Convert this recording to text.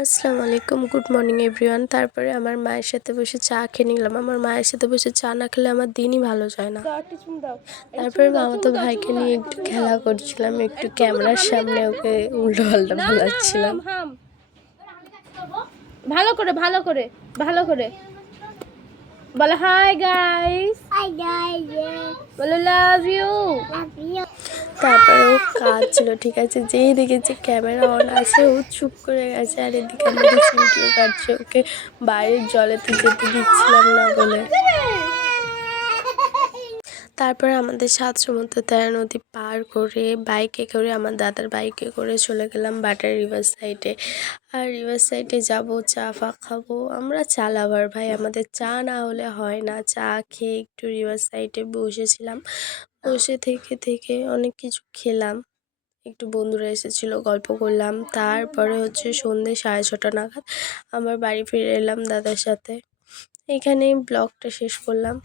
আসসালামু আলাইকুম, good morning everyone. তারপরে আমার মায়ের সাথে বসে চা খেয়ে নিলাম। আমার মায়ের সাথে বসে চা না খেলে আমার দিনই ভালো যায় না। তারপরে মামাতো ভাইকে নিয়ে একটু খেলা করছিলাম, একটু ক্যামেরার সামনে ওকে উল্টো পাল্টা ফেলাচ্ছিলাম। ভালো করে ভালো করে ভালো করে বলো হাই গাইস, বলো লাভ ইউ। তারপরে ও কাজ ছিল, ঠিক আছে, যেই দেখেছে ক্যামেরা অন আছে ও চুপ করে গেছে। আর এদিকে আমাদের সিনটিও কাটছে, ওকে বাইরের জলেতে যেতে দিচ্ছিলাম না বলে। তারপরে আমাদের ৭ সমুদ্র ১৩ নদী পার করে বাইকে করে, আমার দাদার বাইকে করে চলে গেলাম বাটার রিভার সাইডে। আর রিভার সাইডে যাব, চা ফা খাবো। আমরা চা লাভার ভাই, আমাদের চা না হলে হয় না। চা খেয়ে একটু রিভার সাইডে বসেছিলাম। বসে থেকে থেকে অনেক কিছু খেলাম, একটু বন্ধুরা এসেছিলো, গল্প করলাম। তারপরে হচ্ছে সন্ধ্যে ৬:৩০ নাগাদ আমার বাড়ি ফিরে এলাম দাদার সাথে। এখানেই ব্লগটা শেষ করলাম।